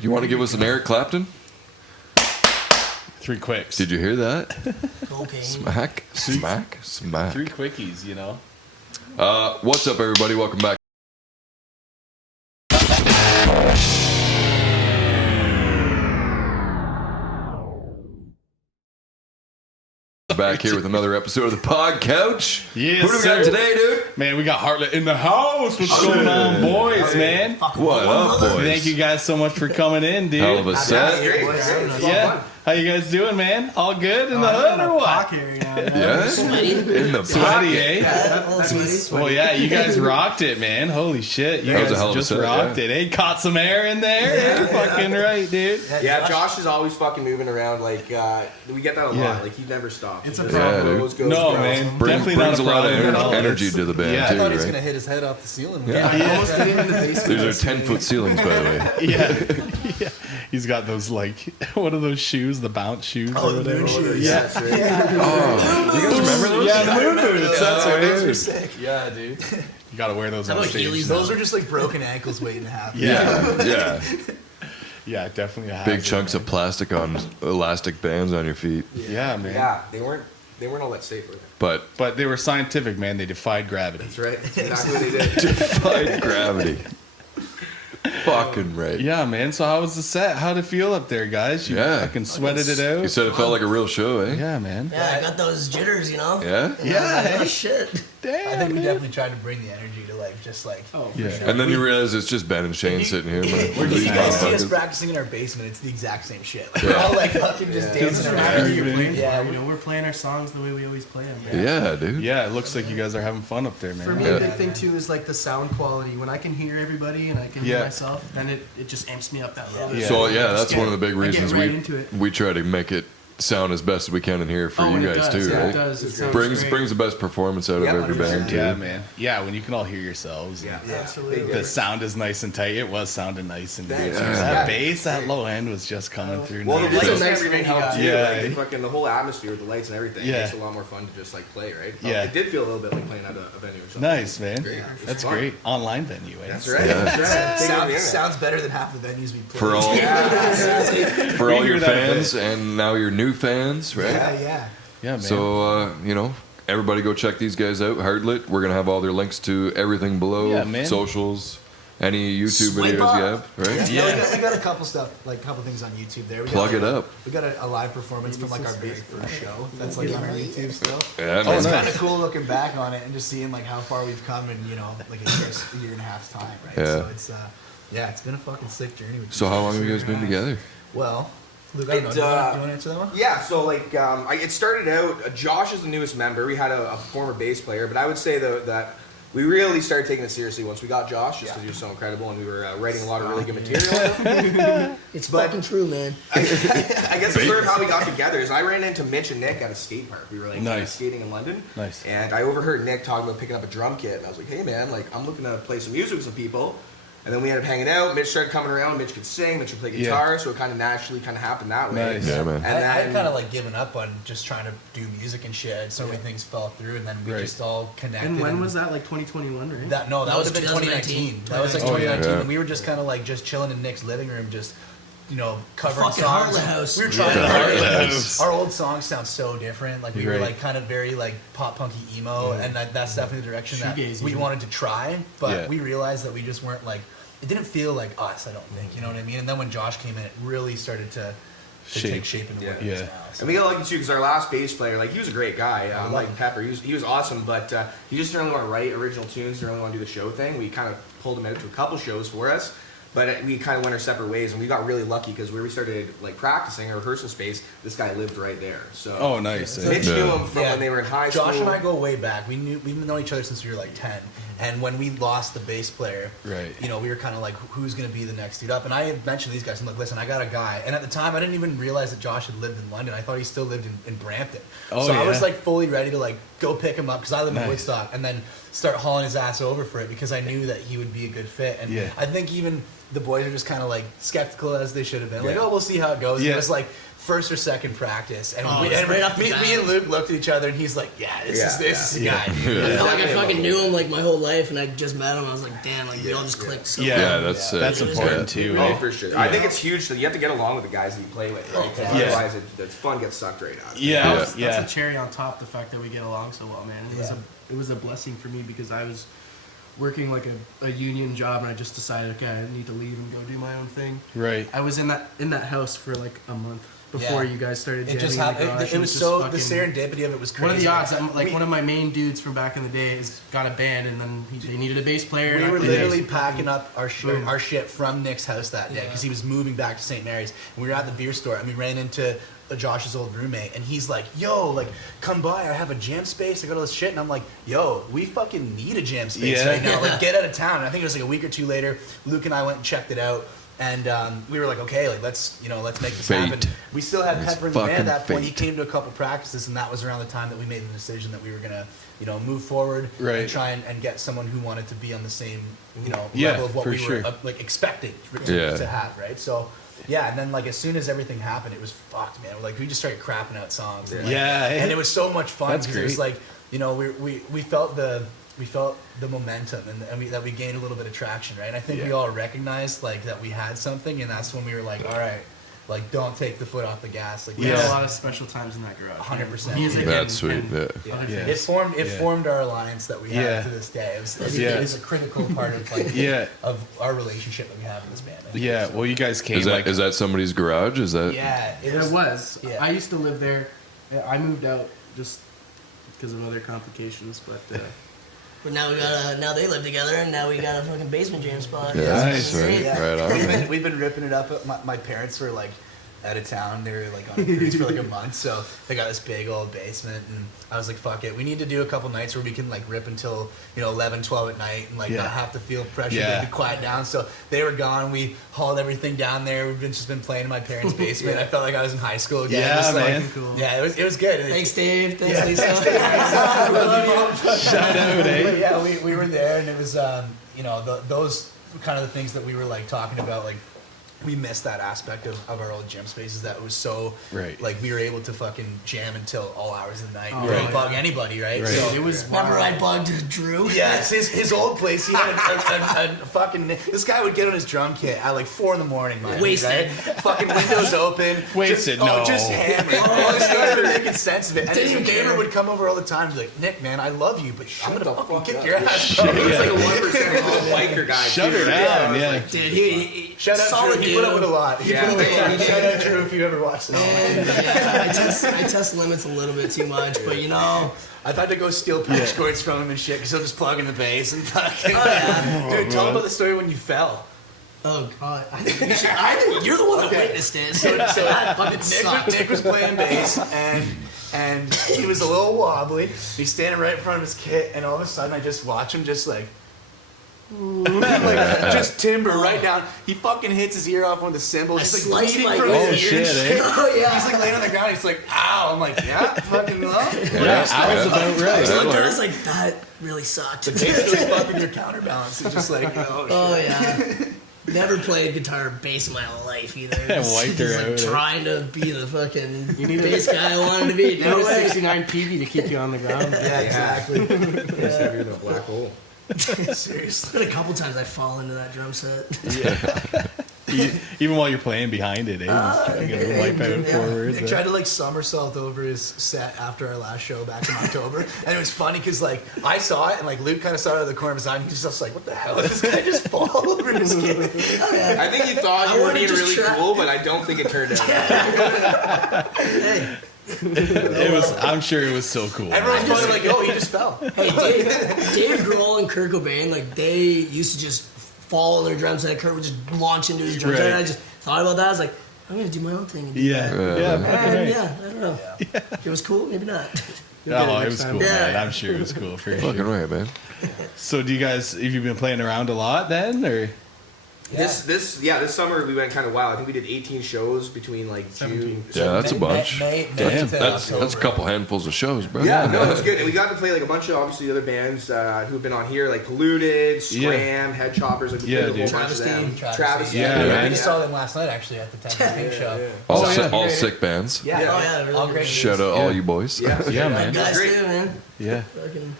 You want to give us an Eric Clapton? 3 quicks. Did you hear that? Cocaine. Smack. 3 quickies, you know. What's up, everybody? Welcome back. Back here with another episode of the PodCouch. Yes, Who do we got today, dude? Man, we got Hartlet in the house. What's going on, boys, man? What up, boys? Thank you guys so much for coming in, dude. Hell of a set. Yeah. How you guys doing, man? All good in the hood or what? Yeah? In the Sweaty, pocket. eh? Well, yeah, you guys rocked it, man. Holy shit. You That was guys a hell of a just set, rocked yeah. it, eh? Caught some air in there. Eh? Fucking right, dude. Yeah, Josh is always fucking moving around. Like, we get that a lot. Yeah. Like, he never stops. It's a problem. Goes, No, grows. man. Brings Definitely not a a lot problem at of all. energy to the band, Yeah. too, I thought he was right? gonna hit his head off the ceiling. Yeah. Almost getting in the basement. These are 10-foot ceilings, by the way. Yeah. He's got those, like, what are those shoes? The bounce shoes or the whatever? moon shoes. Yeah, that's right. Oh, you guys remember those? Yeah, the moon boots. That's right. Those are sick. Yeah, dude. You gotta wear those How on about stage. Heelys? now. Those are just like broken ankles waiting to happen. Yeah. Yeah, definitely a Big hazard, chunks man. of plastic on elastic bands on your feet. Yeah, man. Yeah, they weren't all that safe, were they? But But they were scientific, man. They defied gravity. That's right. That's exactly what they did. defied gravity. Fucking right. Yeah, man. So how was the set? How'd it feel up there, guys? You Yeah. fucking sweated it out? You said it felt like a real show, eh? Yeah, man. Yeah, I got those jitters, you know? Yeah? Yeah, Oh, shit. Damn, I think we man. definitely tried to bring the energy to like just like. Oh, Yeah. And then you realize it's just Ben and Shane sitting here. When These you guys see us motherfuckers. practicing in our basement, it's the exact same shit. Like, we're all like fucking just dancing Yeah. around. You're playing Yeah, You know, we're playing our songs the way we always play them. Yeah, dude. Yeah, it looks like you guys are having fun up there, man. For me, Yeah. a big thing too is like the sound quality. When I can hear everybody and I can hear Yeah. myself, then it just amps me up that level. Yeah. So yeah, that's one of the big I get reasons right into it. we try to make it sound as best as we can in here for Oh, and you it guys does, too, yeah, right? it does. It sounds Brings great. the best performance out of Yeah, every band too. Yeah, man. Yeah, when you can all hear yourselves. Yeah, Absolutely. The sound is nice and tight. It was sounding nice and good. Yeah. That bass, that low end was just coming through. Well, the nice. lights So and nice everything thing you helped got. too. Yeah. Like, the fucking the whole atmosphere with the lights and everything Yeah. makes it a lot more fun to just like play, right? Yeah. It did feel a little bit like playing at a venue or something. Nice, man. Great. That's It's fun. great. Online venue, eh? That's right. Yeah. That's right. Big on the internet. sounds better than half the venues we play. For all for We all hear your that a bit. fans and now your new fans, right? Yeah. Yeah, man. So everybody go check these guys out. Hartlet. We're gonna have all their links to everything below. Yeah, man. Socials, any YouTube Swipe videos up. you have, right? Yeah. We got a couple stuff, like a couple things on YouTube there. We Plug got, it up. We got a live performance from like our very first show. That's like on our YouTube still. Yeah, Oh, man. It's nice. kind of cool looking back on it and just seeing like how far we've come in, you know, like a year and a half's time, right? Yeah. So it's it's been a fucking sick journey. So how long have you guys been together? Well, Luke, I don't know. Do you want to answer that one? Yeah, so like it started out. Josh is the newest member. We had a former bass player, but I would say though that we really started taking it seriously once we got Josh, just because he was so incredible, and we were writing a lot of really good material. It's fucking true, man. I guess the story of how we got together is I ran into Mitch and Nick at a skate park. We were like Nice. skating in London. Nice. And I overheard Nick talking about picking up a drum kit, and I was like, hey man, like I'm looking to play some music with some people. And then we ended up hanging out. Mitch started coming around. Mitch could sing. Mitch could play guitar. So it kind of naturally kind of happened that way. Nice. Yeah, man. And I had then kind of like given up on just trying to do music and shit. So many things fell through, and then we Right. just all connected. And when was that? Like 2021, right? that? No, that That would have was been 2019. That was like Oh, yeah. 2019, Yeah. and we were just kind of like just chilling in Nick's living room, just covering Fucking songs. Hartlet house. We were trying Yeah, to Hartlet house. Our old songs sound so different. Like we were Right. like kind of very like pop punky emo, and that's definitely the direction that Shoegaze we even. wanted to try. But Yeah. we realized that we just weren't like. It didn't feel like us. I don't think. You know what I mean? And then when Josh came in, it really started to Shape. take shape into what it Yeah. is now. So. And we got lucky too because our last bass player, like he was a great guy, like Pepper. He was awesome, but he just didn't really want to write original tunes. Didn't really want to do the show thing. We kind of pulled him out to a couple shows for us, but we kind of went our separate ways. And we got really lucky because where we started like practicing our rehearsal space, this guy lived right there. So Oh, nice. eh? Mitch Yeah. knew him from when they were in high school. Josh and I go way back. We've known each other since we were like 10. And when we lost the bass player, Right. we were kind of like, who's going to be the next dude up? And I had mentioned these guys. I'm like, listen, I got a guy. And at the time, I didn't even realize that Josh had lived in London. I thought he still lived in Brampton. Oh, so I was yeah. like fully ready to like go pick him up because I live in Nice. Woodstock, and then start hauling his ass over for it because I knew that he would be a good fit. And Yeah. I think even the boys are just kind of like skeptical as they should have been. Like, Yeah. oh, we'll see how it goes. Yeah. And it was like first or second practice, and, Oh, we, it's and right off the me bat. and Luke looked at each other, and he's like, "Yeah, this is the guy." I felt like I fucking knew him like my whole life, and I just met him. I was like, damn, like we all just clicked. So Yeah, well. that's important too. Oh, for sure. I think it's huge that you have to get along with the guys that you play with, right? 'Cause Yeah. otherwise, the fun gets sucked right out. Yeah, That's yeah. a cherry on top. The fact that we get along so well, man. It was a blessing for me because I was working like a union job, and I just decided, okay, I need to leave and go do my own thing. Right. I was in that house for like a month before Yeah. you guys started. It just jamming in the happened. garage, It and was just so fucking- the serendipity of it was crazy. What are the odds? Like We- one of my main dudes from back in the day has got a band, and then they needed a bass player. We and I were couldn't literally bass- packing up our Boom. shit from Nick's house that day because he was moving back to St. Mary's. And we were at the beer store, and we ran into Josh's old roommate, and he's like, "Yo, like, come by. I have a jam space. I got all this shit." And I'm like, "Yo, we fucking need a jam space Yeah. right now. Like, get out of town." And I think it was like a week or two later. Luke and I went and checked it out. And we were like, okay, like let's make this Fate. happen. We still had It's Pepper in the band fucking at that point. He fate. came to a couple practices, and that was around the time that we made the decision that we were gonna, move forward Right. and try and get someone who wanted to be on the same, Yeah, level of what for we sure. were like expecting Yeah. to have, right? So, yeah, and then like as soon as everything happened, it was fucked, man. Like we just started crapping out songs. And, like, Yeah. and it was so much fun That's because it was great. like, we felt the momentum and that we gained a little bit of traction, right? And I think we Yeah. all recognized like that we had something, and that's when we were like, all right, like don't take the foot off the gas. Like We had Yeah. a lot of special times in that garage. 100%. Music That's and- sweet. and Yeah. other Yeah. things. it formed our alliance that we have Yeah. to this day. It was Yeah. it was a critical part of like Yeah. of our relationship that we have in this band. I think. Yeah. Well, you guys came Is that somebody's garage? Is that? Yeah, It was. Yeah. I used to live there. I moved out just because of other complications, but But now now they live together, and now we got a fucking basement jam spot. Yeah, Nice. right, Yeah. right on. We've been ripping it up. My parents were like out of town. They were like on a cruise for like a month, so they got this big old basement, and I was like, fuck it, we need to do a couple nights where we can like rip until 11, 12 at night and like Yeah. not have to feel pressure Yeah. to quiet down. So they were gone. We hauled everything down there. We've just been playing in my parents' basement. I felt like I was in high school again. Yeah, Just, like, man. Cool. Yeah, it was good. And Thanks, Dave. Thanks, Yeah. Lisa. Shout out, eh? But yeah, we were there, and it was those kind of the things that we were like talking about. Like we missed that aspect of our old gym spaces that was so Right. like we were able to fucking jam until all hours of the night. Oh, We didn't right. bug anybody, right? Right. So, it was Remember I wild. bugged Drew? yeah, it's his old place. He had a fucking. This guy would get on his drum kit at like 4 a.m, man. Wasted. Right? Fucking windows open. Wasted, Just, no. just hammering. All this stuff making sense of it. And Didn't his care. gamer would come over all the time and be like, Nick, man, I love you, but I'm gonna the fucking fuck kick up. your ass. Bro. He was like a 1% of all biker guys. Shut too. her down. Yeah. Dude, he Shout out solid Drew. dude. He put up with a lot. He Yeah. put up with a lot. Shout out Drew if you ever watched it. And, yeah, I test limits a little bit too much, but I've had to go steal patch cords from him and shit because he'll just plug in the bass and fucking. Oh, yeah. Dude, tell him about the story when you fell. oh god, I think you should, you're the one that Okay. witnessed it. So that fucking sucked. Nick was playing bass and he was a little wobbly. He's standing right in front of his kit, and all of a sudden I just watch him just like just timber right down. He fucking hits his ear off one of the cymbals. I He's like sliced bleeding my from ear. his ear. and shit, shit. Oh yeah. He's like laying on the ground. He's like, ow. I'm like, yeah, fucking well. Yeah, I was about I right. looked at That'll it, I was like, that really sucked. The bass was fucking your counterbalance. It's just like, oh, Oh shit. yeah. Never played guitar or bass in my life either. Wiped her Just, out, like eh? trying to be the fucking bass guy I wanted to be. You No need a way. 69 PV to keep you on the ground. Yeah, exactly. It's heavier than a black hole. Seriously. It's been a couple times I fall into that drum set. Even while you're playing behind it, eh? Just trying to get a wipe out forwards. Nick tried to like somersault over his set after our last show back in October, and it was funny because like I saw it and like Luke kind of saw it out of the corner of his eye, and he was just like, "What the hell? Did this guy just fall over his kid?" I think he thought I you were wanna being just really try- cool, but I don't think it turned out. Hey, It was. I'm sure it was so cool. Everyone's probably like, "Oh, he just fell." hey, Dave Grohl and Kurt Cobain, like they used to just fall on their drum set. Kurt would just launch into his drum set. Right. And I just thought about that. I was like, I'm gonna do my own thing. And do Yeah. that. Yeah. And, fucking right. yeah, I don't know. It was cool, maybe not. Oh, it was cool, Yeah. man. I'm sure it was cool for Fucking sure. right, man. So, do you guys? Have you been playing around a lot then, or? This summer we went kind of wild. I think we did 18 shows between like June. Yeah, that's a bunch. May That's a couple handfuls of shows, bro. Yeah, no, it's good. And we got to play like a bunch of obviously other bands who have been on here, like Polluted, Scram, Head Choppers. Like we played a whole bunch of them. Travesty. Yeah, we saw them last night actually at the Pink show. All sick bands. Yeah, all great. Shout out all you boys. Yeah, man. Guys Great. too, man. Yeah.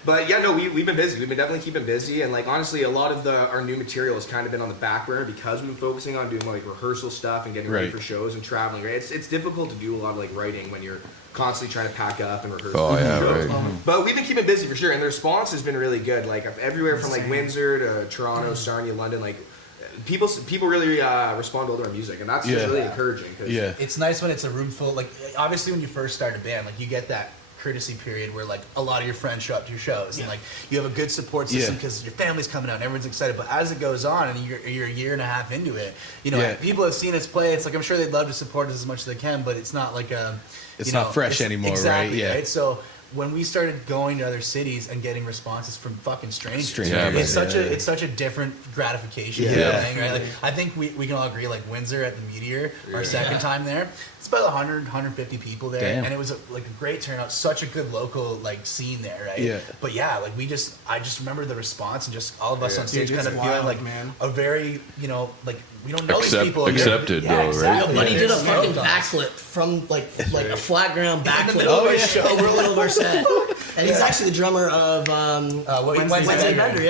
But yeah, no, we've been busy. We've been definitely keeping busy, and like honestly, a lot of our new material has kind of been on the back burner because we've been focusing on doing like rehearsal stuff and getting ready for shows and traveling. Right, it's difficult to do a lot of like writing when you're constantly trying to pack up and rehearse. Oh yeah, shows. right. But we've been keeping busy for sure, and the response has been really good. Like everywhere from like Windsor to Toronto, Sarnia, London, like. People really respond to all our music, and that's just really encouraging. Cause It's nice when it's a room full. Like obviously, when you first start a band, like you get that courtesy period where like a lot of your friends show up to your shows, and like you have a good support system because your family's coming out and everyone's excited. But as it goes on, and you're a year and a half into it, you know, people have seen us play. It's like I'm sure they'd love to support us as much as they can, but it's not like it's not fresh anymore, exactly, right? Yeah. Right? So. When we started going to other cities and getting responses from fucking strangers, it's such a different gratification thing, right? Like, I think we can all agree, like Windsor at the Meteor, our second time there, it's about 100, 150 people there, and it was a great turnout, such a good local like scene there, right? Yeah. But yeah, like I just remember the response and just all of us on stage kind of feeling like a very, you know, like we don't know these people. Accepted though, right? Your buddy did a fucking backflip from like a flat ground backflip over the middle of our set. And he's actually the drummer of Wednesday Bender,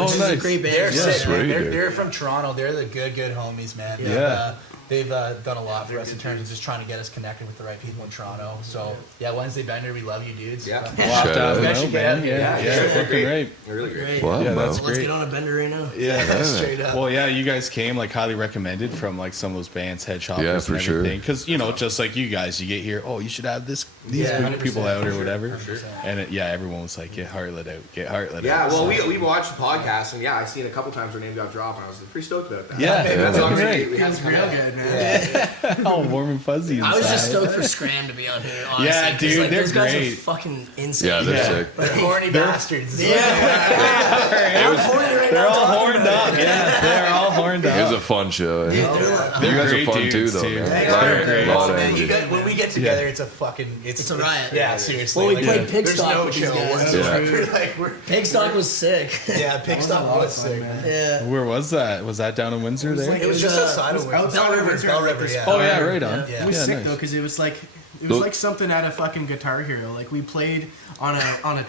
which is a great band. They're sick, sweet, man. They're from Toronto. They're the good homies, man. Yeah. They've done a lot for us in terms of just trying to get us connected with the right people in Toronto. So yeah, Wednesday Bender, we love you, dudes. Yeah. Shout out. We actually get out here. Fucking great. Really great. Wow, Yeah, bro. that's Let's great. get on a Bender right now. Yeah. Straight up. Well, yeah, you guys came like highly recommended from like some of those bands, Head Choppers, Yeah, for and sure. everything. Because you know, just like you guys, you get here. Oh, you should have these people out or whatever. And everyone was like, get Hartlet out, get Hartlet out. Yeah, well, we watched the podcast, and I seen a couple times our name got dropped, and I was pretty stoked about that. Yeah, that's yeah. obviously Right. we had Feels some real good, man. All warm and fuzzy inside. I was just stoked for Scram to be on here, honestly. Yeah, 'cause, dude, like, they're those guys great. are fucking insane. Yeah, they're sick. They're horny bastards. I'm horny right They're now all talking horned about up. it. Yeah, they're all horned It was up. a fun show. Dude, Yeah. they're like, You guys are great fun too, dudes, though, too. man. They Lot are of- great. lot of Man, energy. when we get together, it's a fucking It's a riot. Yeah, seriously. Well, we like, played there's Pigstock no with these show. guys. We're Pigstock was sick. Pigstock was sick. Yeah. Where was that? Was that down in Windsor there? It was just outside of Windsor. Bell River. Bell River, yeah. Oh yeah, right on. Yeah. It was Yeah, sick nice. though, because it was like something at a fucking Guitar Hero. Like we played on a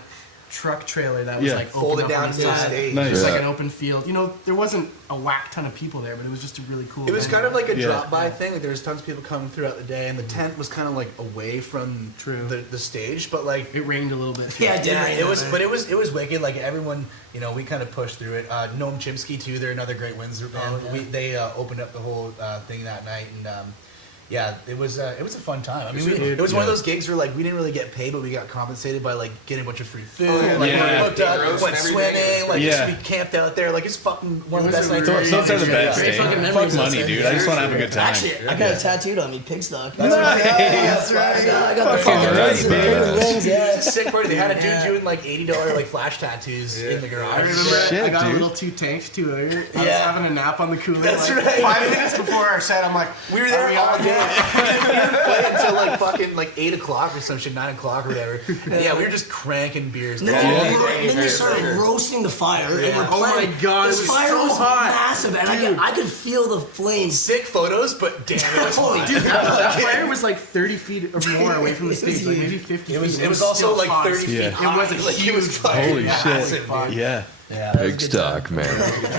truck trailer that was Yeah. like Folded open up down on to the the side. stage. Nice. It was like Yeah. an open field. You know, there wasn't a whack ton of people there, but it was just a really cool. It was venue. kind of like a Yeah. drop-by thing. Like there was tons of people coming throughout the day, and the tent was kind of like away from the stage. But like It rained a little bit. Too. Yeah, it did. yeah, rain it was. that But night. it was wicked. Like everyone, you know, we kind of pushed through it. Noam Chomsky too. They're another great Windsor band. yeah. They opened up the whole thing that night, and yeah, it was a fun time. I mean, it was one of those gigs where like we didn't really get paid, but we got compensated by like getting a bunch of free food. Like yeah. we hooked up, Roast went and everything. swimming, like Yeah. we camped out there. Like it's fucking one of the best nights. So, of those are the best. Great eh? fucking Fuck memories, money, that's dude. it. I just want to have a good time. Actually, I got it tattooed on me, Pigstock. That's right. Yeah, I got the Fucking fucking right, rings and man. the rings, yeah. It's a sick party. They had a dude Yeah. doing like $80 like flash tattoos in the garage. I remember Shit, I got dude. a little too tanked too earlier. I was Yeah. having a nap on the cooler. That's like, right. 5 minutes before our set, I'm like, We were "Are there we all on?" day. We didn't play until like fucking like 8 o'clock or some shit, 9 o'clock or whatever. And yeah, we were just cranking beers. And all then, day. then you started roasting the fire, and we're Oh my playing. God, it this was fire so was hot. massive, and I could feel the flames. Sick photos, but damn, it was Holy hot. Dude, that fire was like 30 feet or more away from the It was stage, like huge. maybe 50 It feet. was also still like hot. 30 feet Yeah. high. It was a Like, huge it was fucking Holy massive, shit. dude. Yeah. Yeah. Big stock, man.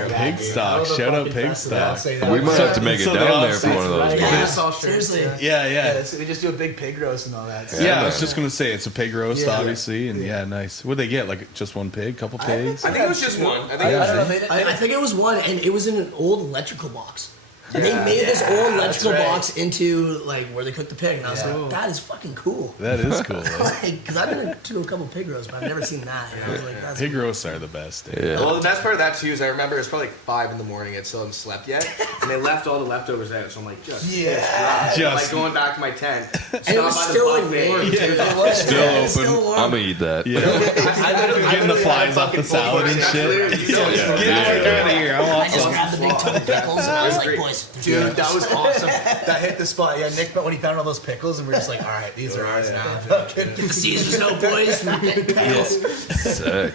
Pigstock. Shout out Pigstock. We might have to make it So they down all there for one of those. Right. boys. Yeah, it's all shirts, Seriously. Yeah, yeah. Yeah, so we just do a big pig roast and all that. So. Yeah, I was just gonna say it's a pig roast, Yeah. obviously, and yeah, nice. What'd they get? Like just one pig, couple pigs? I think it was just one. I think I it was don't know. They didn't, I think it was one, and it was in an old electrical box. They made this old electrical right. box into like where they cook the pig, and I was Yeah. like, that is fucking cool. That is cool. Because I've been to a couple pig roasts, but I've never seen that. And I was like, that's Pig roasts are the best. eh? Yeah. Well, the best part of that too is I remember it was probably like 5 in the morning. I still hadn't slept yet, and they left all the leftovers out. So I'm like, just I'm Just- like going back to my tent. and it was still like warm. too. It was Still still open. warm. I'm gonna eat that. Getting the flies off the salad and shit. You know, Get out of here. I want I just some. grabbed the big ton of pickles, and I was like, boys, Dude, that was awesome. That hit the spot. Yeah, Nick, but when he found all those pickles, and we are just like, all right, these are ours now. Fucking get the Caesars out, boys. We're getting pickles. Sick.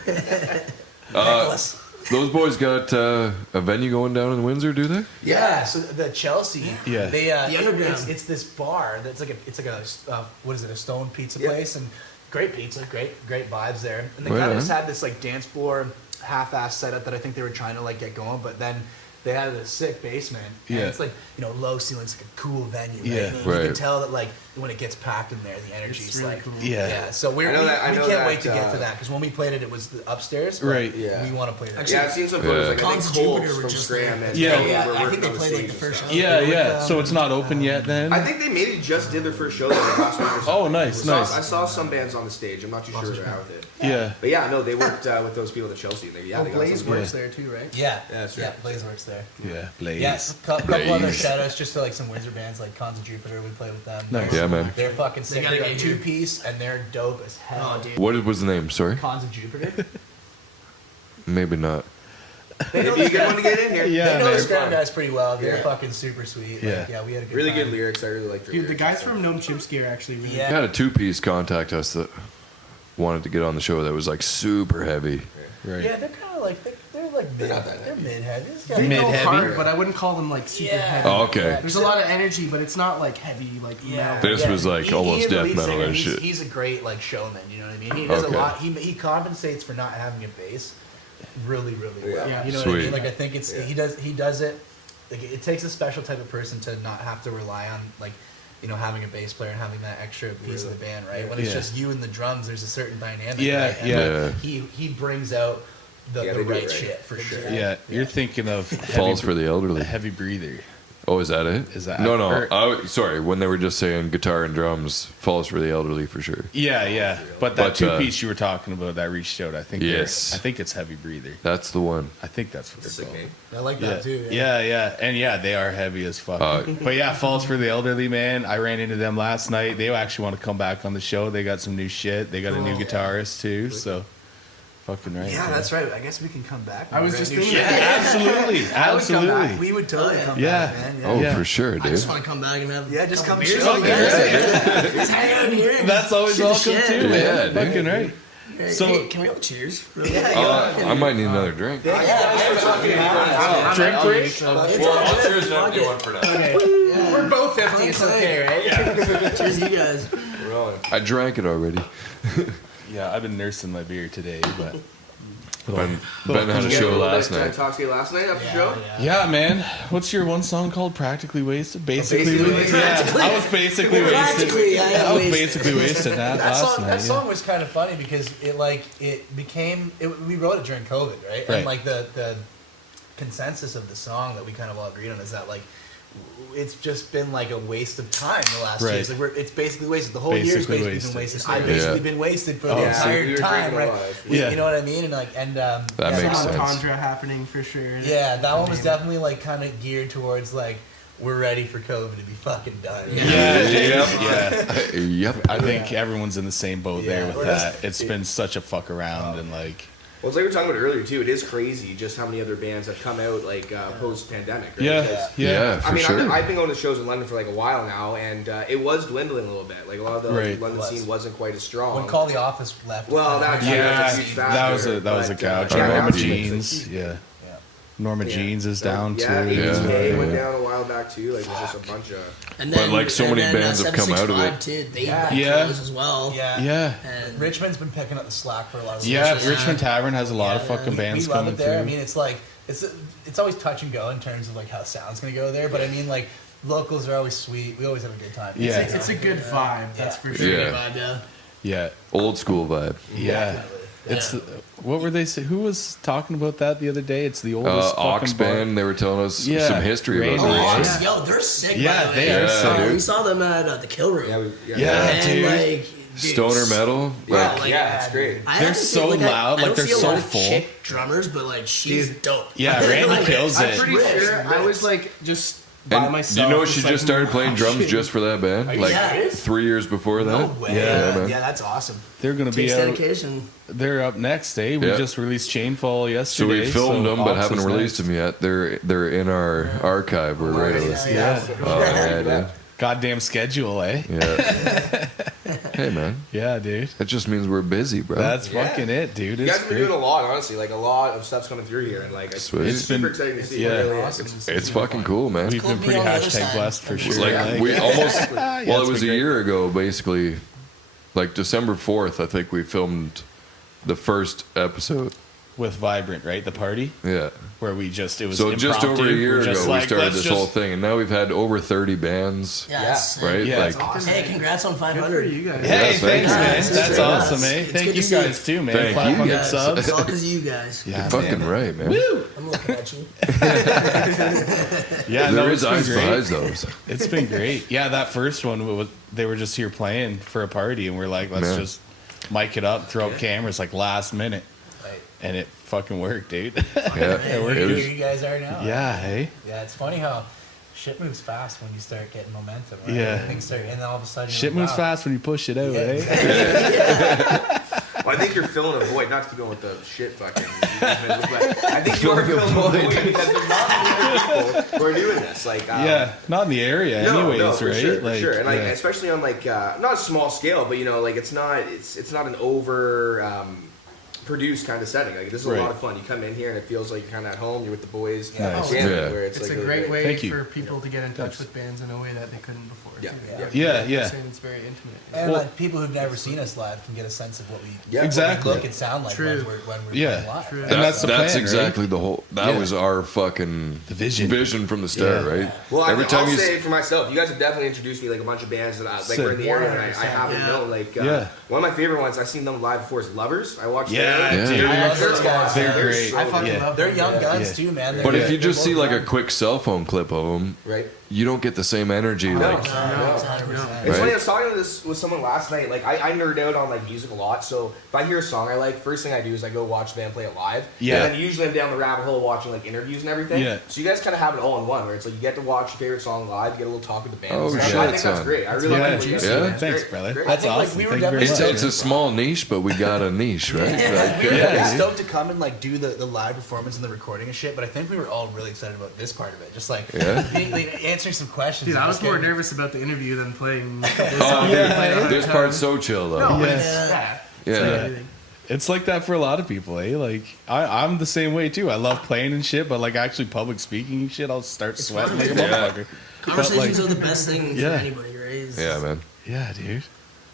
Nicholas. Those boys got a venue going down in Windsor, do they? Yeah, so the Chelsea, Yeah. they The Underground. It's this bar that's like a what is it, a stone pizza place, and great pizza, great vibes there. And they Right kind of on. just had this like dance floor half-ass setup that I think they were trying to like get going, but then they had a sick basement, and Yeah. it's like, you know, low ceilings, like a cool venue. Right? Yeah. And you Right. can tell that like when it gets packed in there, the energy's It's really like cool. Yeah. So we I know can't that, wait to get to that because when we played it, it was the upstairs. But Right. Yeah. We want to play that. Yeah, I've seen some photos. Like, I Cons think Jupiter Colts were from just Scram there. and Yeah. Tony Yeah, were I working think they on the played like stage the and first stuff. show. Yeah. So it's not open yet then? I think they maybe just did their first show there last week or something. Oh, nice, nice. I saw some bands on the stage. I'm not too sure they're out there. Yeah. But yeah, no, they worked with those people at Chelsea. They got Blaze some works Yeah. there too, right? Yeah. That's right. Yeah, Blaze works there. Yeah. Blaze. Yes, a couple other Blaze. shout outs just to like some Windsor bands like Cons of Jupiter. We play with them. Nice. Yeah, man. They're fucking sick. gotta They got get two here. piece and they're dope as hell. Oh, dude. What was the name? Sorry? Cons of Jupiter. Maybe not. They know Maybe you the get one to get in here. Yeah, they know the man. Scram guys pretty well. They're Yeah. fucking super sweet. Yeah. Like, yeah, we had a good Really time. good lyrics. I really like their Dude, the lyrics. guys from Gnome Chimsky are actually really Yeah. I had a two-piece contact us that wanted to get on the show that was like super heavy. Right. Yeah, they're kind of like they're like mid. not that They're heavy. mid heavy. They go Mid-heavy? hard, but I wouldn't call them like super Yeah. heavy. Oh, okay. There's a lot of energy, but it's not like heavy like Yeah. metal. This was like almost and the death lead metal singer, and he's, shit. He's a great like showman. You know what I mean? He does Okay. a lot. He compensates for not having a bass really well. Yeah. You know what I Sweet. mean? Like I think it's he does it. Like it takes a special type of person to not have to rely on like, you know, having a bass player and having that extra piece of the band, right? When it's Yeah. just you and the drums, there's a certain dynamic. Yeah, right? And yeah. He brings out the Yeah, they do it right right. shit for sure. Yeah. You're thinking of Falls for the elderly. a heavy breather. Oh, is that it? Is that- No. or- Sorry, when they were just saying guitar and drums, Falls for the elderly for sure. Yeah. But that But, two piece you were talking about that reached out, I think. Yes. I think it's heavy breather. That's the one. I think that's what That's a they're sick called. name. I like Yeah. that too. And they are heavy as fuck. Uh, But yeah, Falls for the Elderly, man. I ran into them last night. They actually want to come back on the show. They got some new shit. They got a new guitarist too. So, fucking right. Yeah, that's right. I guess we can come back. I was with just brand new thinking shit. that. Absolutely, I would come back. absolutely. We would totally come Yeah. back, man. Yeah. Oh, Yeah. for sure, I dude. just want to come back and have Yeah, just couple come beers chill. with you guys. Just hang out in here. and That's always shoot the welcome shit. too, man. Yeah, dude. Fucking right. Hey, So- hey, can we have a cheers? I might need another drink. Drink break. cheers Fuck it. for that. We're both empty. It's okay, right? Cheers, you guys. I drank it already. Yeah, I've been nursing my beer today, but Ben had a Did you get show little last bit night. intoxicated last night after the show? yeah, man. What's your one song called? Practically Wasted. Basically Basically wasted. Wasted. Yeah, I was basically wasted. Practically, I am I was wasted. basically wasted that last night. That yeah. song was kind of funny because we wrote it during COVID, right? Right. And like the consensus of the song that we kind of all agreed on is that like it's just been like a waste of time the last Right. years. Like it's basically wasted. The whole year's Basically basically wasted. been wasted. I've basically been wasted for the yeah. entire We were time, drinking a right? lot. Yeah. You know what I mean? And That yeah, makes Some sense. entendre happening for sure. Yeah, that one was definitely like kind of geared towards like we're ready for COVID to be fucking done. Yeah, dude. Yep. Yeah. Yep. I think everyone's in the same boat there Yeah. with We're that. just- It's been such a fuck around and like. Well, it's like we were talking about earlier too. It is crazy just how many other bands have come out like post-pandemic. Right? Yeah, Because, Yeah, for I mean, sure. I've been going to shows in London for like a while now, and it was dwindling a little bit. Like a lot of the Right. London scene wasn't quite as strong. When Call the Office left. Well, that was Yeah, a huge that was factor, a but, couch. yeah, Norma Norma Jeans, yeah. Norma Jeans is down yeah, too. ABK Yeah. went down a while back too. Like there's just a bunch of. And But, like, so many bands have come out of it. 765 Too, they Yeah. closed as well. Yeah. Yeah. And Richmond's been picking up the slack for a lot of Yeah, those. Richmond Tavern has a lot of Yeah, fucking We bands love coming it there. through. I mean, it's like it's always touch and go in terms of like how sound's gonna go there. But I mean, like locals are always sweet. We always have a good time. Yeah. It's a good vibe, that's for sure. Yeah. vibe, yeah. Yeah, Old school vibe. yeah. It's what were they say? Who was talking about that the other day? It's the oldest Ox fucking bar. Band, they were telling us Yeah. some history Randy. about Oh, the Yeah. race. yo, they're sick. Yeah, by the they way. are sick, dude. We saw them at the Kill Room. Yeah, and dude. like dude, Stoner metal. Yeah, Like, like, Yeah, it's great. I They're haven't so seen, like, loud, I like, don't they're see a so lot of full. chick drummers, but like she's dope. Yeah, Randy Like, kills I'm it. pretty Ripped. sure I was like just by And myself. you know just she like, just started playing drums just for that band? you Like serious? 3 years before that? No way. Yeah, man. Yeah, that's awesome. They're gonna be Takes out. dedication. They're up next, eh? We Yeah. just released Chainfall So yesterday. we filmed them, but Ops haven't is released next. them yet. They're in our archive. We're ready to. Yeah. Oh yeah, dude. Goddamn schedule, eh? Yeah. Hey man, Yeah, dude. that just means we're busy, bro. That's Yeah. fucking it, dude. You It's guys have been great. doing a lot, honestly. Like a lot of stuff's coming through here, and like it's Sweet. It's super been- exciting to see. yeah. It really is. Awesome. It's fucking cool, man. We've Cool been to be pretty on the other hashtag side. blessed for sure. Like we almost. Well, it's it was been a great. year ago, basically. Like December 4th, I think we filmed the first episode. with Vibrant, right? The party Yeah. where it was So just impromptu. over a year We're ago, just we like, started let's this just- whole thing, and now we've had over 30 bands. Yeah, Yeah, that's- Right? Yeah, like, it's awesome. Hey, congrats on Good for 500. you guys. Hey, Yeah, thanks, thanks, man. man. That's It's awesome, good. eh? It's Thank good you to see. guys too, man. Thank you 500 guys. subs. It's all because of you guys. Yeah, You're fucking man. right, man. I'm looking at you. Yeah, There no, is it's been eyes great. behind those. It's been great. Yeah, that first one, they were just here playing for a party, and we're like, let's Yeah. just mic it up, throw up cameras like last minute, Right. and it fucking worked, dude. Yeah. we're It Here was- you guys are now. Yeah, hey. Yeah, it's funny how shit moves fast when you start getting momentum. Right? Yeah. Things start, and then all of a sudden, you're Shit like, moves wow. fast when you push it out, Yeah, eh? exactly. Well, I think you're filling a void. Not to keep going with the shit fucking. But I think you're filling a void because there's not many people who are doing this. Like, Yeah, not in the area, anyways, no, for right? Sure, like, for sure. And like, yeah. especially on like not a small scale, but you know, like it's not an over produced kind of setting. Like this is a Right. lot of fun. You come in here and it feels like you're kind of at home. You're with the boys. Nice. jamming, Yeah. where it's It's like a really great way Thank you. for people to get in touch with bands in a way that they couldn't before. Yeah, too. yeah. Yeah, Like yeah. you're saying, it's very intimate. And Well- like people who've never seen us live can get a sense of what we Yeah. Exactly. look and sound like True. when we're Yeah. playing live. True. right? And that's the plan, right? exactly the whole. That Yeah. was our fucking The vision. from the start, Yeah. right? Well, Every time I'll you say for myself, you guys have definitely introduced me like a bunch of bands that like were in the area that I haven't Yeah. known. Like Yeah. one of my favorite ones I've seen them live before is Lovers. I watched Yeah, them. dude. I love those guys. They're man. great. so I fucking Yeah. love They're them. young guns Yeah. too, man. But They're- if you they're just see both like a young. quick cell phone clip of them, Right. you don't get the same energy. Like, No. 100%. It's Right. funny, I was talking to this with someone last night. Like, I nerd out on like music a lot. So if I hear a song I like, first thing I do is I go watch the band play it live. Yeah. And then usually I'm down the rabbit hole watching like interviews and everything. Yeah. So you guys kind of have it all in one, where it's like you get to watch your favorite song live, you get a little talk with the band. Oh, and stuff. shit, I think that's son. great. I really Yeah. like what you guys do. Yeah. It's Thanks, great. brother. Great. That's I think, like, awesome. we were Thank you very definitely- much. it's a small niche, but we got a niche, right? Like, We were Yeah, really dude. stoked to come and like do the live performance and the recording and shit, but I think we were all really excited about this part of it. Just like Yeah. like, answering some questions. Dude, and I was just more getting- nervous about the interview than playing this Oh, song. dude, Yeah. this part's so chill though. No, Yeah. it's, Yeah. yeah. Yeah. It's like that for a lot of people, eh? Like I'm the same way too. I love playing and shit, but like actually public speaking and shit, I'll start sweating like a motherfucker. Conversations But, are the best thing Yeah. for anybody, right? It's- Yeah, man. Yeah, dude.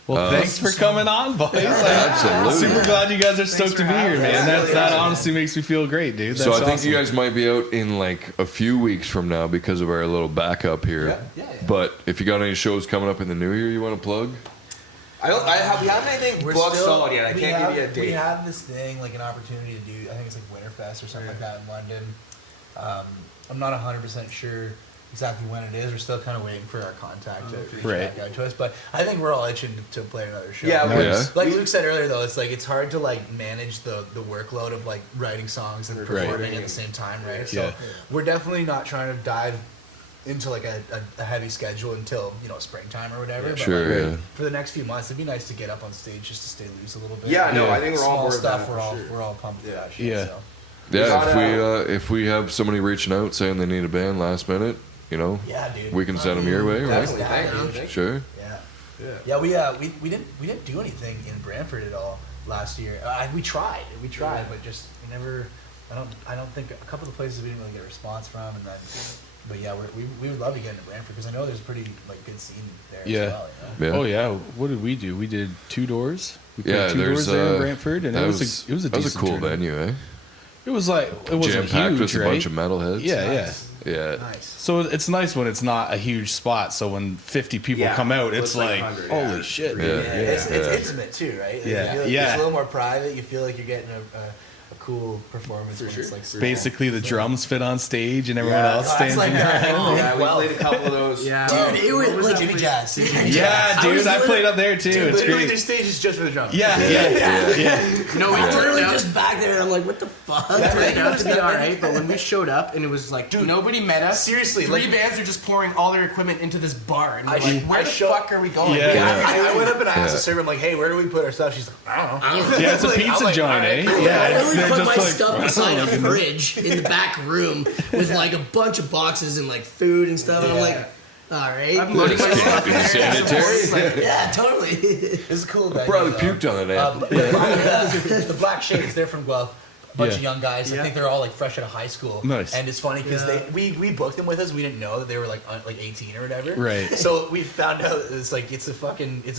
Well, thanks for coming on, boys. Absolutely. Super glad you guys are stoked to be here, man. That honestly makes me feel great, dude. That's So I think awesome. you guys might be out in like a few weeks from now because of our little backup here. Yeah. But if you got any shows coming up in the new year you want to plug? We haven't anything We're booked still- solid yet. I we can't have- give you a We date. have this thing, like an opportunity to do, I think it's like Winterfest or something like that in London. I'm not 100% sure exactly when it is. We're still kind of waiting for our contact to reach Right. back out to us, but I think we're all itching to play another show. Yeah, Yeah. Like Luke said earlier, though, it's like it's hard to like manage the workload of like writing songs and performing at the same time, right? So Yeah. we're definitely not trying to dive into like a heavy schedule until springtime or whatever. But Sure, like, yeah. for the next few months, it'd be nice to get up on stage just to stay loose a little bit. Yeah, no, Yeah. I think we're all Small board stuff. with that, We're for all sure. we're all pumped for that shit. Yeah. So. Yeah, if we have somebody reaching out saying they need a band last minute, Yeah, dude. we can send them your way, right? Definitely, thank you. Thank you. Sure. Yeah. We didn't do anything in Brantford at all last year. We tried, but just we never. I don't think a couple of the places we didn't really get a response from, and then. But yeah, we would love to get into Brantford because I know there's a pretty like good scene there Yeah. as well. You know? Yeah. Oh yeah, what did we do? We did Two Doors. We played Yeah, Two there's Doors there in Brantford, and that it was a that was a decent cool turnout. venue, eh? It was like it wasn't Jam packed huge, with a right? bunch of metalheads. Yeah, Nice. Yeah. Nice. So it's nice when it's not a huge spot. So when 50 people Yeah, come out, so it's it's like like 100, holy yeah. shit. Yeah. dude. It's intimate too, right? Like, Yeah. you feel like Yeah. It's a little more private. You feel like you're getting a cool performance when it's like small. Basically, the drums fit on stage and everyone else stands like in that. Yeah, we played a couple of those. Yeah. Dude, it was like Jimmy Jazz. Yeah, I dude, was I played up there too. Dude, It's literally, great. their stage is just for the drums. Yeah. No, we I was turned literally out just back there, and I'm like, what the fuck? turned out to be all right, but when we showed up and it was like, Dude, nobody met us. seriously, three like- bands are just pouring all their equipment into this bar, and we're I like, sh- where I the show- fuck are we going? Yeah. I went up and I asked the server, I'm like, hey, where do we put our stuff? She's like, I don't know. Yeah, it's a Like, I'm pizza like, joint, all right, eh? cool. Yeah, I it's- literally they're put just my like, stuff beside a fridge in the back room with like a bunch of boxes and like food and stuff. And I'm like, all right. I'm loading my stuff in there. Sanitary. Yeah, totally. This is cool. That Probably puked on it. The Black Shades, they're from Guelph. Bunch Yeah. of young guys. I Yeah. think they're all like fresh out of high school. Nice. And it's funny because Yeah. we booked them with us. We didn't know that they were like 18 or whatever. Right. So we found out it's like it's a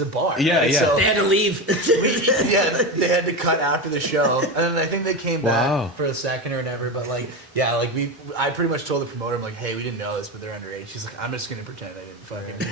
bar. Yeah, right? yeah. So They had to leave. they had to cut after the show, and then I think they came back Wow. for a second or whatever. But like, yeah, like I pretty much told the promoter, I'm like, hey, we didn't know this, but they're underage. She's like, I'm just gonna pretend I didn't fucking.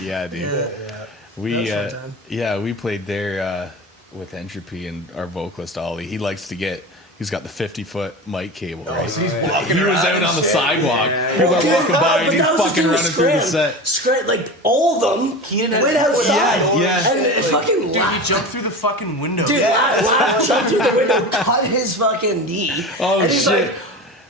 Yeah, dude. Yeah. We That was a fun time. we played there with Entropy, and our vocalist Ollie, he's got the 50-foot mic cable, right? So he's walking He was around out on the and shit. sidewalk. Yeah. People are walking by, and But he's that was the fucking thing with running through the set. Scram, like all of them Keenan had went to- outside. Yeah. And it fucking Dude, he laughed. jumped through the fucking window. Dude, laughed, jumped through the window, cut his fucking knee. Oh, and he's shit. like,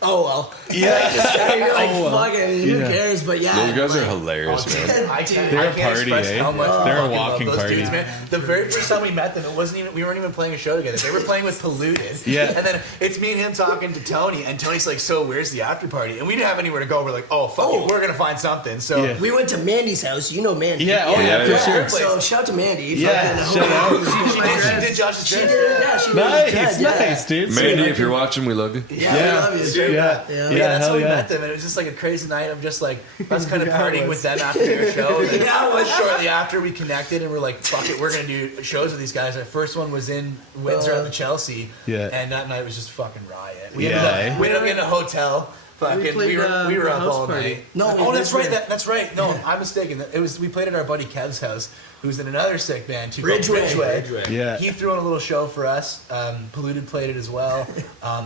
oh well. Yeah. You're like, Oh, well. fucking, who Yeah. cares? But yeah. Those guys are like, hilarious, man. They're a party, eh? They're a walking party. Dudes, man. The very first time we met them, we weren't even playing a show together. They were playing with Polluted. Yeah. And then it's me and him talking to Tony, and Tony's like, so where's the after party? And we didn't have anywhere to go. We're like, oh, fuck it, we're gonna find something. So Yeah. We went to Mandy's house. You know Mandy. Yeah, oh yeah, Yeah, for sure. So shout out to Mandy. Yeah, Fucking- shout out. she did Josh's She dreads. did, yeah, she did. Nice, Yeah. nice, dude. Mandy, if you're watching, we love you. Yeah, Yeah. we love you. Straight Yeah, up. Yeah. Yeah, that's hell how we yeah. met them, and it was just like a crazy night of just like us kind of partying with them after their show. And then Yeah, it was. shortly after we connected, and we're like, "Fuck it, we're gonna do shows with these guys." Our first one was in Windsor at the Chelsea, Yeah. and that night was just fucking riot. We Yeah, ended eh? up getting a hotel. Fucking, we played, were the up house all party. night. No, Oh, that's right. Ridgeway. That's right. No, I'm mistaken. It was we played at our buddy Kev's house, who's in another sick band too. called Ridgeway. Yeah. He threw in a little show for us. Polluted played it as well.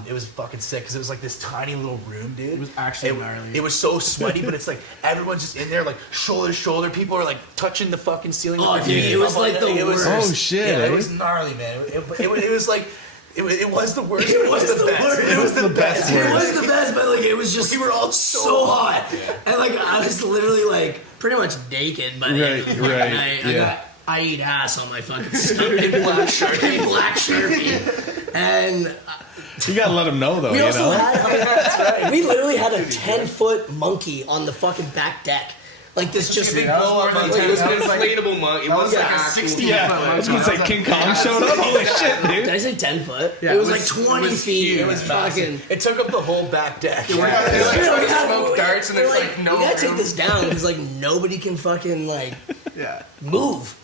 It was fucking sick because it was like this tiny little room, dude. It was actually gnarly. It was so sweaty, but it's like everyone's just in there, like shoulder to shoulder. People are like touching the fucking ceiling. Oh, with their dude, feet it was up on like the It was, worst. Oh, shit, Yeah, eh? it was gnarly, man. It was like. It was the worst. It was the best. worst. It was the best. It was the best, but like it was just We were all so hot, and like I was literally like pretty much naked by the end of the fucking Right, night. yeah. I eat ass on my fucking stomach, black Sharpie, and You gotta let them know, though, we you also know? had we literally had a 10-foot monkey on the fucking back deck, like this just big blow up on It was an 10. inflatable mug. It was like like a actual 60 Yeah, foot I was gonna say monkey. King Kong showed up. Holy shit, Did dude! I say 10 foot? Yeah, it was it like was- 20 it was feet. huge. It was fucking. massive. It took up the whole back deck. We're like smoke darts and there's like no We gotta take room. this down because like nobody can fucking like Yeah. move.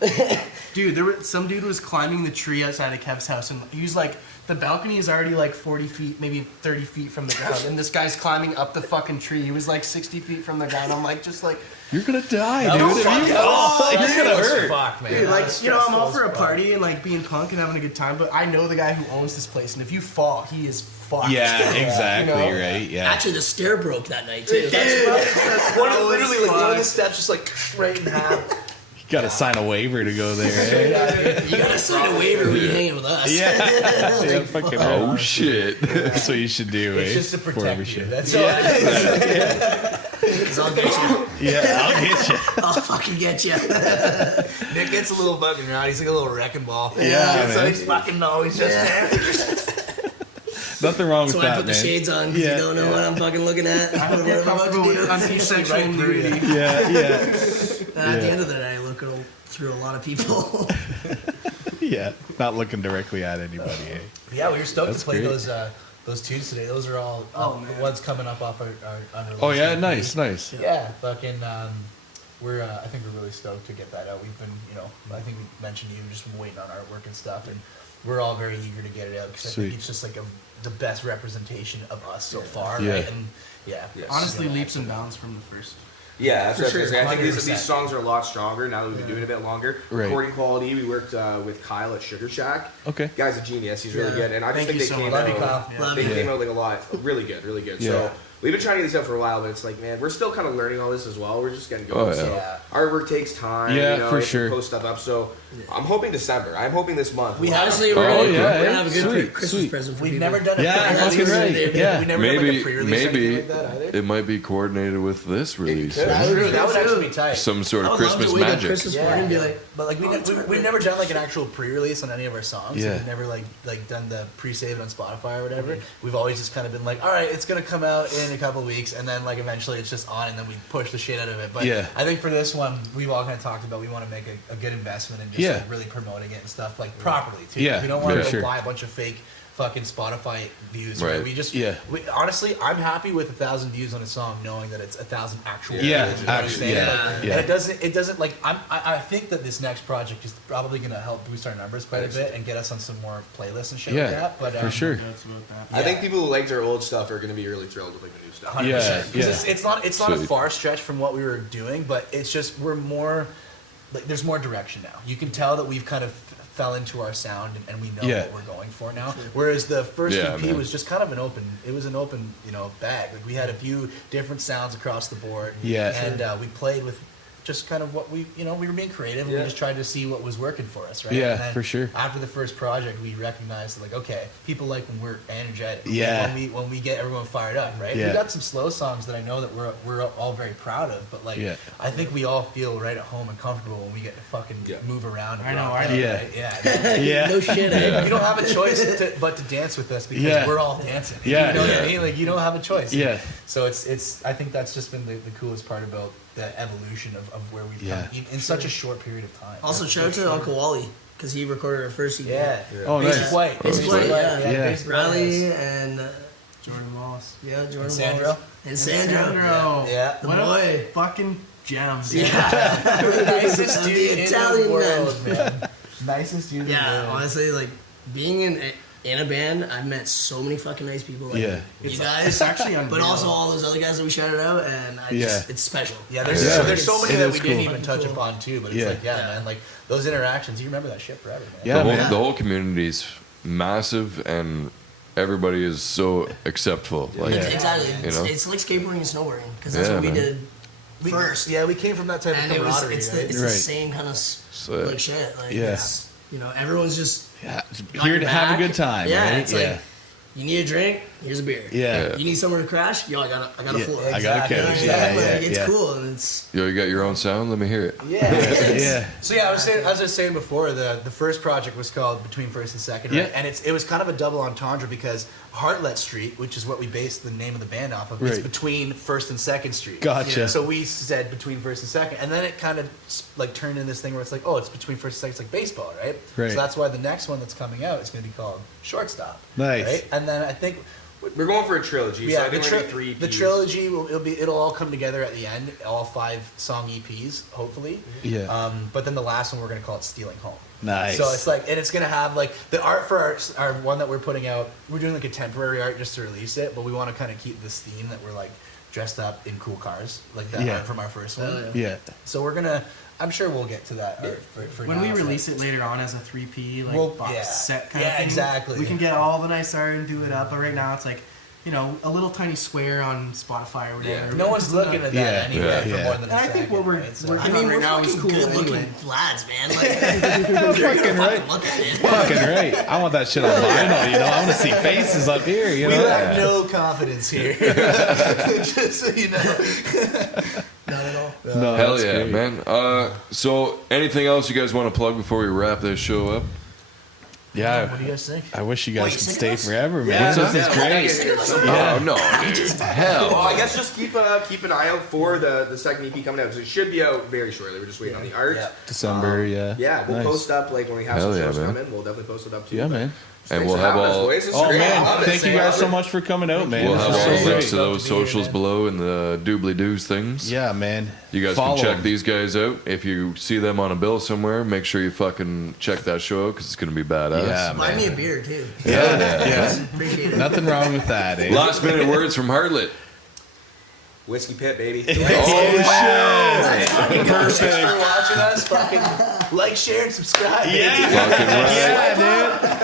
Dude, some dude was climbing the tree outside of Kev's house, and he was like, the balcony is already like 40 feet, maybe 30 feet from the ground, and this guy's climbing up the fucking tree. He was like 60 feet from the ground. I'm like, just like, You're gonna die, That dude. was If fucking- you fall, you're That gonna was hurt. fucked, man. dude, That like, was you know, I'm all stressful for a as fuck. party and like being punk and having a good time, but I know the guy who owns this place, and if you fall, he is fucked. Yeah, exactly, You know? right? Yeah. Actually, the stair broke that night too. Literally, like one of the steps just like right in half. You gotta sign a waiver to go there, eh? You gotta sign a waiver when you're hanging with us. Yeah. Yeah, fucking Oh shit! That's what you should do, It's eh? just to Before every protect you. show. That's all it is. 'Cause I'll get you. Yeah, I'll get you. I'll fucking get you. Nick gets a little fucking rowdy. He's like a little wrecking ball. Yeah, So man. he's fucking always just there. Nothing wrong with So I that, put the man. shades on because Yeah. you don't know what I'm fucking looking at. I hope What you're I'm about to comfortable do. with anti-sexual nudity. Yeah, yeah, At the end of the day, I look through a lot of people. yeah. Not looking directly at anybody, eh? Yeah, we were stoked That's to play great. those tunes today. Those are all man. the ones coming up off our unreleased. Oh yeah, EP. nice, nice. Yeah, fucking. We're I think we're really stoked to get that out. We've been, I think we mentioned you just waiting on artwork and stuff, and we're all very eager to get it out because I Sweet. think it's just like the best representation of us so far, Yeah. right? And yeah, Honestly, leaps and bounds from the first. Yeah, that's what I was For gonna sure, say. I think these 100%. songs are a lot stronger now that we've been doing it a bit longer. Right. Recording quality, we worked with Kyle at Sugar Shack. Okay. Guy's a genius. He's really Yeah. good, and I just Thank think you they so came much. out. Love you, Kyle. Love They you. came out like a lot, really good, really good. Yeah. So we've been trying to get these out for a while, but it's like, man, we're still kind of learning all this as well. We're just getting going. Oh, yeah. So Yeah. artwork takes time. Yeah, you know, for we have to sure. Post stuff up. So I'm hoping December. I'm hoping this month. We Honestly, Oh, we're gonna, yeah, we're gonna yeah. have a good Sweet, Christmas sweet. present for We've people. never done a Yeah, that's fucking what right. they do. Yeah. We never done like Maybe a pre-release or anything maybe like that either. it might be coordinated with this release. could. right? True, that would actually be tight. Some sort I of would love Christmas to wake up magic. Christmas morning and be like, but like we've never done like an actual pre-release on any of our songs. Yeah. We've never like done the pre-save on Spotify or whatever. We've always just kind of been like, all right, it's gonna come out in a couple of weeks, and then like eventually it's just on, and then we push the shit out of it. But Yeah. I think for this one, we've all kind of talked about we want to make a good investment in just Yeah. like, really promoting it and stuff like properly too. Yeah, We don't want for to sure. buy a bunch of fake fucking Spotify views. Right. Right. We just Yeah. honestly, I'm happy with 1,000 views on a song, knowing that it's 1,000 actual. Yeah, views, you know what I'm actually, saying? yeah, Like, yeah. And it doesn't like I think that this next project is probably gonna help boost our numbers quite a bit and get us on some more playlists and shit Yeah, like that. But for sure. That's about that. I think people who liked our old stuff are going to be really thrilled with like the new stuff. 100%. Yeah, 'Cause yeah. It's not a Sweet. far stretch from what we were doing, but it's just we're more like there's more direction now. You can tell that we've kind of fell into our sound and we know Yeah. what we're going for now. Whereas the first Yeah, EP man. was just kind of an open bag. Like we had a few different sounds across the board. Yeah. And we played with just kind of what we were being creative and Yeah. we just tried to see what was working for us, right? Yeah, And then for sure. After the first project, we recognized like, okay, people like when we're energetic. Yeah. When we get everyone fired up, right? Yeah. We got some slow songs that I know that we're all very proud of, but like Yeah. I think we all feel right at home and comfortable when we get to fucking move around. And I know, rock I out, do. Yeah. right? Yeah. Yeah. no shit, eh? You don't have a choice but to dance with us because Yeah. we're all dancing. Yeah. You know what Yeah. I mean? Like you don't have a choice. Yeah. So it's I think that's just been the coolest part about the evolution of where we've Yeah. come in such a short period of time. Also, shout out to Uncle Wally because he recorded our first EP. Yeah. Oh, Basic nice. White. Basic White, yeah. Yeah. Basic White, Riley yes. and Jordan Moss. yeah, Jordan And Sandro. Wallace. And Sandro. Yeah. The What boy. a fucking gem. Yeah. The nicest The dude in the Italian world, man. Nicest dude in the Yeah, world. honestly, like being in a band, I've met so many fucking nice people. Like Yeah. you guys, It's actually unreal. but also all those other guys that we shouted out, and it's special. Yeah, there's Yeah. there's so many It that is we didn't cool. even touch upon too, but it's Yeah. like man, like those interactions, you remember that shit forever, man. Yeah, man. The whole community's massive and everybody is so acceptful. Like, Yeah. Exactly. You know? It's like skateboarding and snowboarding because that's Yeah, what we man. did first. Yeah, we came from that type And of it was camaraderie, it's right? the Right. same kind of Sick. like shit. Like Yeah. it's, everyone's just Yeah. on Here your to have a back. good time, Yeah, right? it's like you need a drink. Here's a beer. Yeah. You need somewhere to crash. Yo, I got a floor. I got a Exactly. couch. You know, Yeah, like, yeah, it's yeah. cool and it's Yo, you got your own sound? Let me hear it. Yeah. Yeah. So yeah, I was just saying before the first project was called Between First and Second, right? Yeah. And it was kind of a double entendre because Hartlet Street, which is what we based the name of the band off of, is Right. between First and Second Street. Gotcha. So we said Between First and Second, and then it kind of like turned into this thing where it's like, oh, it's Between First and Second, it's like baseball, right? Right. So that's why the next one that's coming out is going to be called Shortstop. Nice. Right? And then I think. We're going for a trilogy. So I think we're gonna do 3 EPs. the trilogy it'll all come together at the end, all 5 song EPs, hopefully. Yeah. But then the last one we're gonna call it Stealing Home. Nice. So it's like, and it's gonna have like the art for our one that we're putting out. We're doing like a temporary art just to release it, but we want to kind of keep this theme that we're like dressed up in cool cars, like that Yeah. art from our first one. Yeah. So we're gonna. I'm sure we'll get to that art for When now, we so- release it later on as a 3P like Well, box yeah. set kind Yeah, of thing, exactly. we can get all the nice art and do it up. But right now it's like, a little tiny square on Spotify or whatever. No one's looking at that Yeah, anyway yeah, for yeah. more than And a I think second, what we're right? So- working I mean, on we're right now is fucking cool good looking anyway. lads, man. Like, you're fucking gonna right. fucking look at it. Fucking right. I want that shit on vinyl, I want to see faces up here, We lack no confidence here. Just so you know. Not at all. No, Hell that's yeah, great. man. So, anything else you guys want to plug before we wrap this show up? Yeah. What do you guys think? I wish you Wait, guys could sick stay of us? forever, man. Yeah, This is yeah, great. Oh, no, dude. Well, Hell. I guess just keep an eye out for the second EP coming out. So it should be out very shortly. We're just waiting on the art. Yeah. December, yeah. Yeah, we'll Nice. post up like when we have Hell some yeah, shows man. coming. We'll definitely post it up too. Yeah, But man. And thanks we'll for have having us, all. boys. This is Oh, great. I man. love it. Thank you guys so much for coming out, man. We'll This have is all so the great. links to Love those to be here, socials man. below in the doobly doos things. Yeah, man. You guys Follow can check 'em. these guys out. If you see them on a bill somewhere, make sure you fucking check that show out because it's going to be badass. Yeah, Buy man. me a beer too. Yeah. Appreciate it. Nothing wrong with that, eh? Last minute words from Hartlet. Whiskey Pit, baby. Thanks for watching us. Fucking like, share, and subscribe. Fucking right.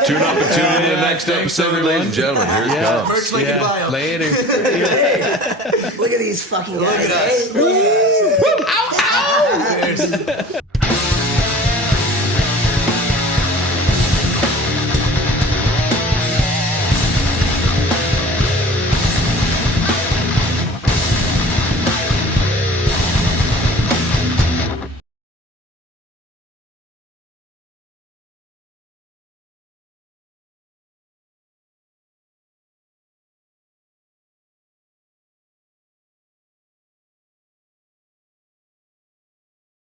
Tune up and tune in to the next episode, ladies and gentlemen. Here it comes. Merch link in bio. Later. Look at these fucking guys. Look at us. Hey, Cheers.